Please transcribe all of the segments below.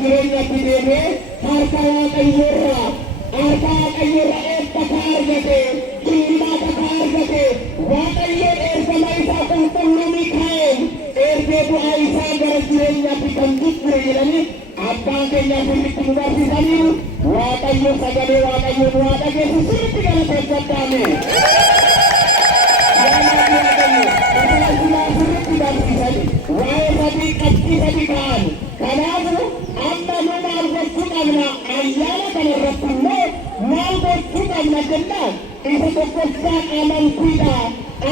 jireenya fideemee harka waaqayyoorraa eebba argate qulqullina argate waaqayyoon ergama isaa qulqulluu Mikaa'el ergee bu'aa isaa gara jireenyaatti kan jijjiire jedhanii abbaan keenyaaf irratti nu barsiisaniiru. Waaqayyo sagalee waaqayyoon waa dhageessu sirriitti galateeffadhaame. Waa'ee sadii qabxii sadii ka'an. Kanaafuu amma nu maal gochuu qabna? Ayyaana kana irratti immoo maal gochuu qabna jennaan isa tokkoffaan amantiidha.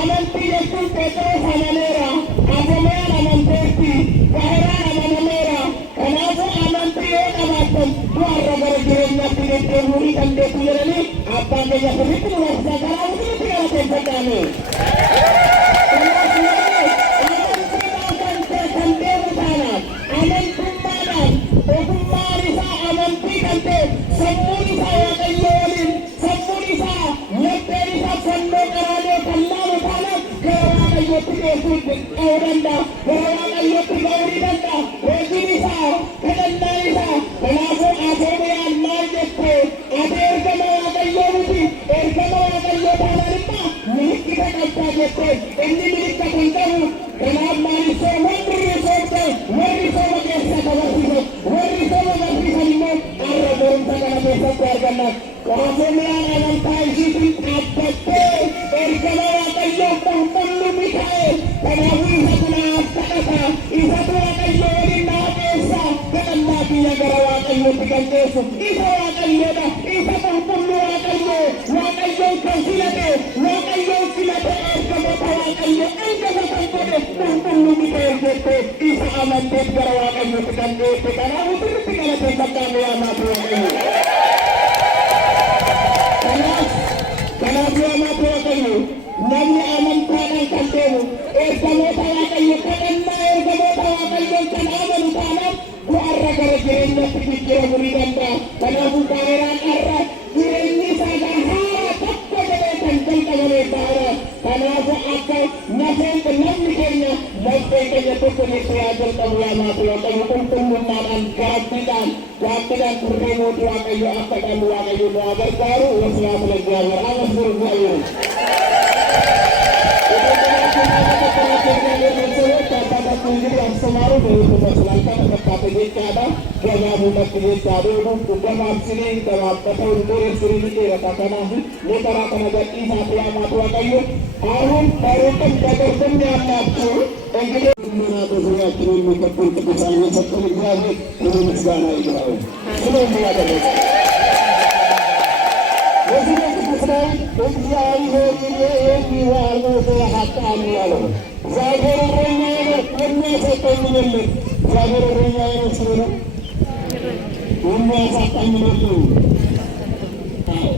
Amantii jechuun Phexros amaneera, Abrahaamaan amanteetti, Baahiraan amanameera. Kanaafuu amantii yoo qabaattan du'arra gara jireenyaatti deddeebi'uu ni dandeessu jedhanii abbaan keenya sirriitti nu barsiisa. Kanaafuu sirriitti galateeffadhaame. Amantummaadhaan ogummaan isaa amantii kan ta'e sammuun isaa waaqayyo waliin sammuun isaa lapheen isaa fannoo qaraanoo kan laalu taanaan gara waaqayyootti geessuu ta'uu danda'a. Gara waaqayyootti ga'uu ni danda'a. Hojiin isaa kadhannaan isaa kanaafuu Asooriyaan maal jette? Ati ergama waaqayyoo miti ergama waaqayyoo taanaan immoo milikkita qabdaa jette. Inni milikkita kan qabu kanaaf maalisoo warri soofte warri sooma keessa dabarsiisan warri sooma barsiisan immoo har'a barumsa kana keessatti arganna. Asooriyaan amantaa isiitiin dhaabbattee ergama waaqayyoo qulqulluu Mikaa'el kanaafuu isa kanaaf kadhata isatu waaqayyoo waliin naa keessa kadhannaa biyya gara waaqayyootti kan geessu isa waaqayyoodha. Isa qulqulluu waaqayyoon kan filate waaqayyoon filate ergamoota waaqayyoo ergama kan godhe qulqulluu Mikaa'el jette isa amanteef gara waaqayyootti kan geesse. Kanaafuu sirriitti galateeffadhaame yaa maatii waaqayyoo. Kanaaf yaa maatii waaqayyoo namni amantaadhaan kan deemu ergamoota waaqayyo kadhannaa ergamoota waaqayyoon kan amanu taanaan du'arra gara jireenyaatti jijjiiramuu ni danda'a. Kanaafuu Baahiraan har'a jireenyi isaa haara tokko jedhee kan jalqabame Baahiraan. Kanaafuu akka namni keenya lapheen keenya tokko jettee yaa jalqabu yaa maatii waaqayyo qulqullummaadhaan gaabbiidhaan turree mootii waaqayyo akka dhalli waaqayyo nu haa gargaaru. Wasalaatu laggaafar amasiruu Semaru dari Selatan dekat Jekada, jangan mudah Jekada, bukan maksudnya dalam kata untuk sering dikatakan nabi, mereka akan ada isap yang matu kayu, arun barukan kadernya matu, engkau mana berjaya turun muka pun kebesaran satu lagi, turun segala itu. Sudah mulai dari. Presiden kebesaran, kebiayaan ini warga sehat amialah. Zahir renyana punya satu milik, zahir renyana suruh punya satu milik,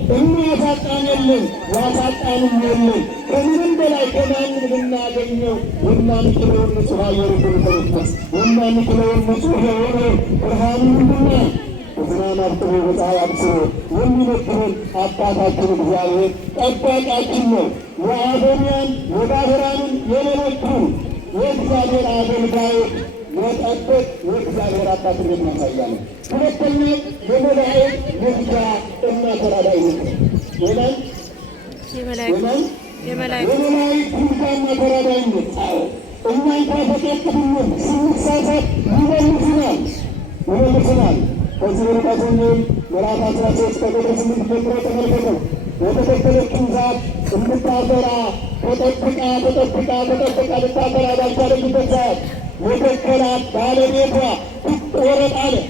punya satu milik, wasatan milik. Kemudian belai kenan benda genyo, benda mikirun suhayu berterus, benda mikirun suhayu berhamdulillah. Kebenaran artinya bercahaya besar. Menurutkan apa sahaja berjaya, apa sahaja. Waharian, Waharian, Yelenotun, Waharian Adil Baik, Waharian, Waharian apa terima saya. Kemudian Yelenai, Waharian, Enna Terada ini. Yelen, Yelenai, Kumpang Terada ini. Enna Terada ini. Sukses, Bukan Presiden Kasunyi, merasa terasa sebagai presiden Jepang Tengah Betul-betul pusat, Pembukadera, Betul-betul Pembukadera dan Sada Pusat, Betul-betul Bale Desa, Orang ada,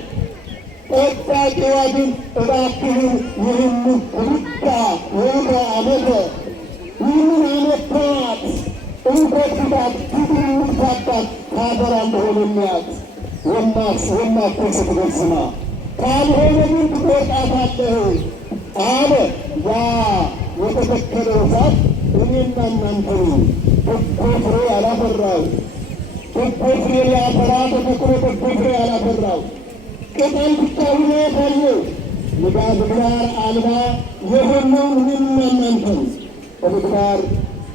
Kota Jawadin, Terakhir, Yunus, Rita, Wira, Amete, Yunus Ametat, Universitas, Yunus Ametat, Kabaran Berhubungan, Wemmas Persatuan Semua. Kalau ini kita dapat ada, ya, kita kerja ini nanti, putri ala berau, putri ala berau, putri ala berau. Kita tahu ni negara alba, yang nanti, negara,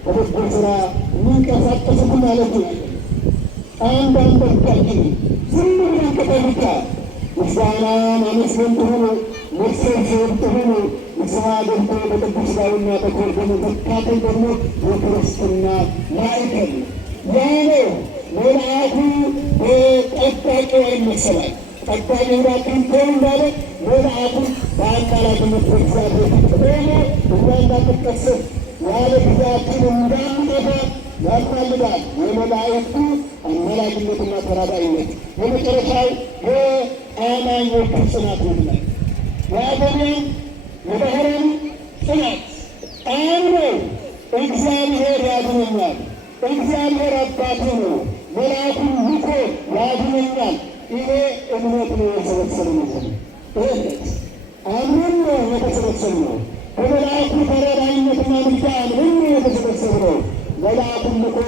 putri ni kasat kesemuanya lagi, anda berkaki, semua yang kita buka. ምስጋና ማመስገን ጥሩ ነው። መሰብሰብ ጥሩ ነው። ንስሐ ገብቶ በቅዱስ ሥጋውና በክቡር ደሙ መካፈል ደግሞ የክርስትና ማዕከል ያ ነው። መልአኩ በጠባቂው ይመሰላል። ጠባቂ ሁላችን ተው እንዳለ መልአኩ በአካላትነት በእግዚአብሔር ፊት ቆሞ እኛ እንዳንቀሰፍ ያለ ጊዜያችን እንዳንጠፋ ያስፈልጋል። የመላእክቱ አማላጅነትና ተራዳኢነት የመጨረሻው የአማኞች ጽናት ይሆናል። የአገሬም የባህሬም ጽናት አምኖ እግዚአብሔር ያድነኛል፣ እግዚአብሔር አባቴ ነው፣ መልአኩን ልኮ ያድነኛል። ይሄ እምነት ነው የሰበሰበ ነው። እምነት አምነን ነው የተሰበሰብነው። በመልአኩ ተራዳኢነትና ምልጃ አምነን ነው የተሰበሰብነው። መልአኩን ልኮ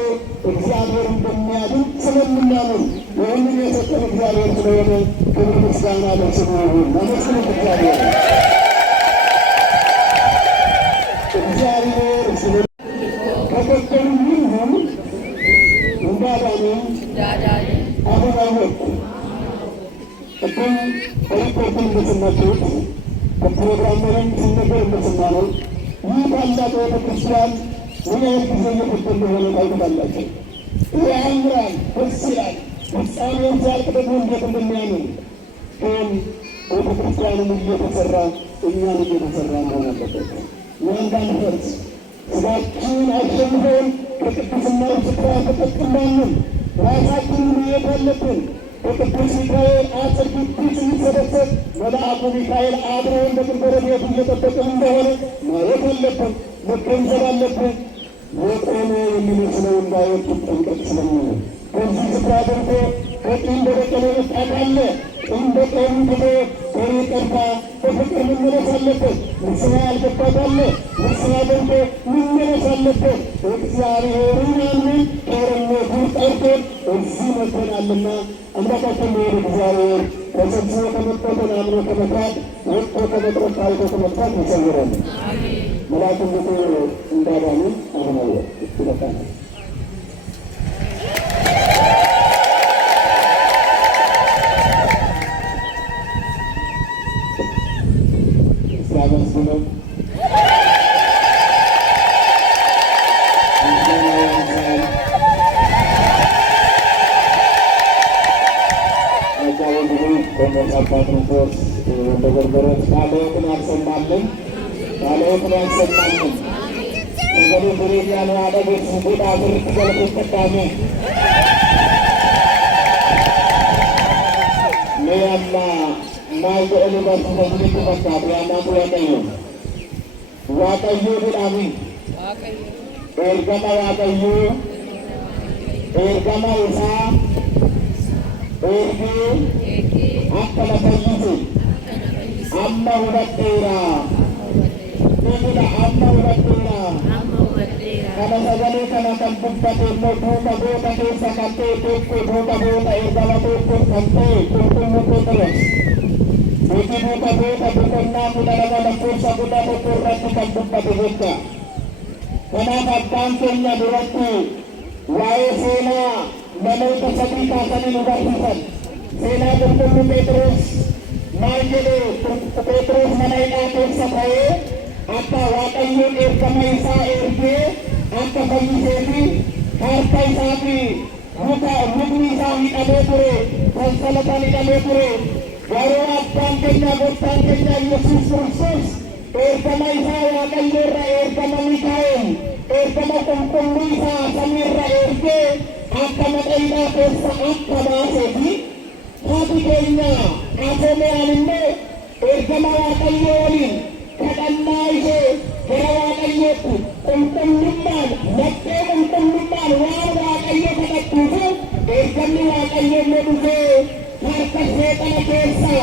እግዚአብሔር እንደሚያድን ስለምናምን ይህንን የሰጠን እግዚአብሔር ስለሆነ ክብር ምስጋና ለስሙ ይሁን። አመስግኑት እግዚአብሔር። እግዚአብሔር ስለ ከቀጠሉ ይሁን እንዳዳነኝ አሁን አወቅኩ። ቅድም በሪፖርቱን እንደሰማችሁት በፕሮግራምንም ሲነገር እንደሰማነው ይህ ታላቅ ቤተክርስቲያን ምን ያህል ጊዜ እየፈጀ እንደሆነ ታውቃላችሁ። ያምራል፣ ደስ ይላል። ፍጻሜው ሲያልቅ ደግሞ እንዴት እንደሚያምር ግን ቤተክርስቲያንም እየተሰራ እኛን እየተሰራ መሆን አለበት። እንዳንፈርስ ስጋችን አሸንፈን ከቅድስናው ስፍራ ፈቀቅ እንዳንል ራሳችንን ማየት አለብን። በቅዱስ ሚካኤል አጽር ግቢ ስንሰበሰብ መልአኩ ሚካኤል አብረውን በቅንበረ ቤቱ እየጠበቅን እንደሆነ ማየት አለብን፣ መገንዘብ አለብን። የቆመ የሚመስለው እንዳይወድ ጠንቀቅ ስለሚሆን በዚህ ስፍራ ደርሶ ከቂም በበቀል የመጣ ካለ እንደ ቆሙ ብሎ በሬ ቀርታ በፍቅር መመለስ አለበት። ንስሐ ያልገባ ካለ ንስሐ ገብቶ መመለስ አለበት። እግዚአብሔርን አምነን ጦርነቱን ጠርቶን እዚህ መጥተናልና አምላካችን ሆይ እግዚአብሔር ተሰብስቦ ከመጠተን አምኖ ከመጥራት ወጥቶ ከመቅረት ታይቶ ከመጥራት ይሰውረን። መልአኩን ልኮ እንዳዳነን አምነው ይበቃናል። አመስግነው ፓትሮስ እንደገርገረት ቃልዎትን ያሰማልን፣ ቃልዎትን ያሰማልን። እንግዲህ ብሬት ያለ አለቤት ስንቡድ አብር ትገልቁት ቅዳሜ ሜያና ማይገእሉ በስበስልቱ መካቱ ያናቱ ያቀዩ ዋቀዩ ብዳሚ ኤርገማ ዋቀዩ ኤርገማ ውሳ ኤርጊ አከለፈይቱ አመ ሁበቴራ አመ ሁበቴራ kana sagalee kana kan dubbate immoo duuka goota keessa kan ta'e tokko duuka goota ergama tokko kan ta'e qulqulluu Phexros hojii duuka goota boqonnaa 12 lakkoofsa 11 irratti kan dubbate jecha. Kanaaf abbaan keenya duratti waa'ee seenaa namoota sadii kaasanii nu barsiisan. Seenaa qulqulluu Phexros maal jedhe? Phexros mana hidhaa keessa ta'ee akka Waaqayyoon ergama isaa ergee akka fayyisee fi harka isaa fi mukni isaa hidhamee ture, sansalataan hidhamee ture. Garuu abbaan keenya gooftaan keenya Yesuus Kiristoos ergama isaa Waaqayyo irra ergama Mikaa'el ergama qulqulluu isaa samii irra ergee akka mana hidhaa keessa akka baasee fi haati keenya Atomeyaan immoo ergama Waaqayyo waliin kadhannaa ishee gara Waaqayyootti qulqullummaan laphee qulqullummaan waan Waaqayyo kadhattuuf ergamni Waaqayyo illee dhufee harka seexana keessa